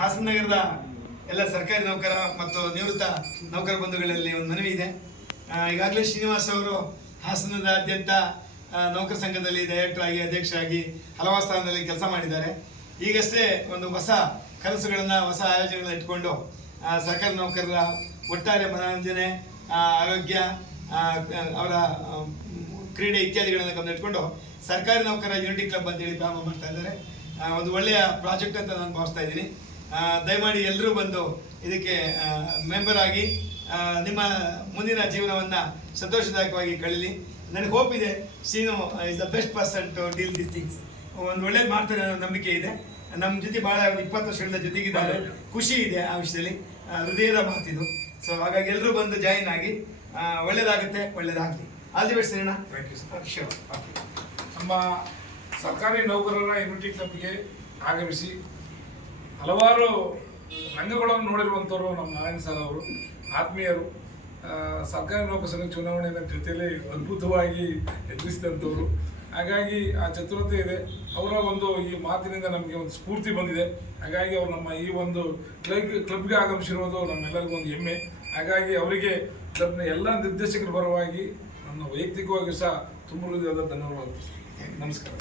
ಹಾಸನ ನಗರದ ಎಲ್ಲ ಸರ್ಕಾರಿ ನೌಕರ ಮತ್ತು ನಿವೃತ್ತ ನೌಕರ ಬಂಧುಗಳಲ್ಲಿ ಒಂದು ಮನವಿ ಇದೆ. ಈಗಾಗಲೇ ಶ್ರೀನಿವಾಸ್ ಅವರು ಹಾಸನದಾದ್ಯಂತ ನೌಕರ ಸಂಘದಲ್ಲಿ ಡೈರೆಕ್ಟರ್ ಆಗಿ ಅಧ್ಯಕ್ಷರಾಗಿ ಹಲವಾರು ಸ್ಥಾನದಲ್ಲಿ ಕೆಲಸ ಮಾಡಿದ್ದಾರೆ. ಈಗಷ್ಟೇ ಒಂದು ಹೊಸ ಕನಸುಗಳನ್ನು ಹೊಸ ಆಯೋಜನೆಗಳನ್ನ ಇಟ್ಕೊಂಡು ಸರ್ಕಾರಿ ನೌಕರರ ಒಟ್ಟಾರೆ ಮನೋರಂಜನೆ, ಆರೋಗ್ಯ, ಅವರ ಕ್ರೀಡೆ ಇತ್ಯಾದಿಗಳನ್ನು ಗಮನಿಟ್ಕೊಂಡು ಸರ್ಕಾರಿ ನೌಕರ ಯೂನಿಟಿ ಕ್ಲಬ್ ಅಂತೇಳಿ ಪ್ರಾರಂಭ ಮಾಡ್ತಾ ಇದ್ದಾರೆ. ಒಂದು ಒಳ್ಳೆಯ ಪ್ರಾಜೆಕ್ಟ್ ಅಂತ ನಾನು ಭಾವಿಸ್ತಾ ಇದ್ದೀನಿ. ದಯಮಾಡಿ ಎಲ್ಲರೂ ಬಂದು ಇದಕ್ಕೆ ಮೆಂಬರ್ ಆಗಿ ನಿಮ್ಮ ಮುಂದಿನ ಜೀವನವನ್ನು ಸಂತೋಷದಾಯಕವಾಗಿ ಕಳೀಲಿ. ನನಗೆ ಹೋಪ್ ಇದೆ, Seenu is the best person to deal this things. ಒಂದು ಒಳ್ಳೇದು ಮಾಡ್ತಾರೆ ಅನ್ನೋ ನಂಬಿಕೆ ಇದೆ. ನಮ್ಮ ಜೊತೆ ಭಾಳ ಒಂದು 20 ವರ್ಷಗಳಿಂದ ಜೊತೆಗಿದ್ದಾರೆ. ಖುಷಿ ಇದೆ ಆ ವಿಷಯದಲ್ಲಿ, ಹೃದಯದ ಮಾತಿದು. ಸೊ ಹಾಗಾಗಿ ಎಲ್ಲರೂ ಬಂದು ಜಾಯಿನ್ ಆಗಿ ಒಳ್ಳೇದಾಗುತ್ತೆ, ಒಳ್ಳೇದಾಗಲಿ. ಆಲ್ ದಿ ಬೆಸ್ಟ್ ಅಣ್ಣ. ನಮ್ಮ ಸರ್ಕಾರಿ ನೌಕರರ ಯೂನಿಟಿ ಕ್ಲಬ್ಗೆ ಆಗಮಿಸಿ ಹಲವಾರು ರಂಗಗಳನ್ನು ನೋಡಿರುವಂಥವ್ರು ನಮ್ಮ ನಾರಾಯಣ ಸರ್ ಅವರು, ಆತ್ಮೀಯರು. ಸರ್ಕಾರಿ ನೌಕರ ಸಂಘ ಚುನಾವಣೆಯ ಜೊತೆಯಲ್ಲಿ ಅದ್ಭುತವಾಗಿ ಎದುರಿಸಿದಂಥವ್ರು. ಹಾಗಾಗಿ ಆ ಚತುರತೆ ಇದೆ. ಅವರ ಒಂದು ಈ ಮಾತಿನಿಂದ ನಮಗೆ ಒಂದು ಸ್ಫೂರ್ತಿ ಬಂದಿದೆ. ಹಾಗಾಗಿ ಅವರು ನಮ್ಮ ಈ ಒಂದು ಕ್ಲಬ್ಗೆ ಆಗಮಿಸಿರುವುದು ನಮ್ಮೆಲ್ಲರಿಗೂ ಒಂದು ಹೆಮ್ಮೆ. ಹಾಗಾಗಿ ಅವರಿಗೆ ಕ್ಲಬ್ನ ಎಲ್ಲ ನಿರ್ದೇಶಕರ ಪರವಾಗಿ ನನ್ನ ವೈಯಕ್ತಿಕವಾಗಿ ಸಹ ತುಂಬ ಹೃದಯದ ಧನ್ಯವಾದ. ನಮಸ್ಕಾರ.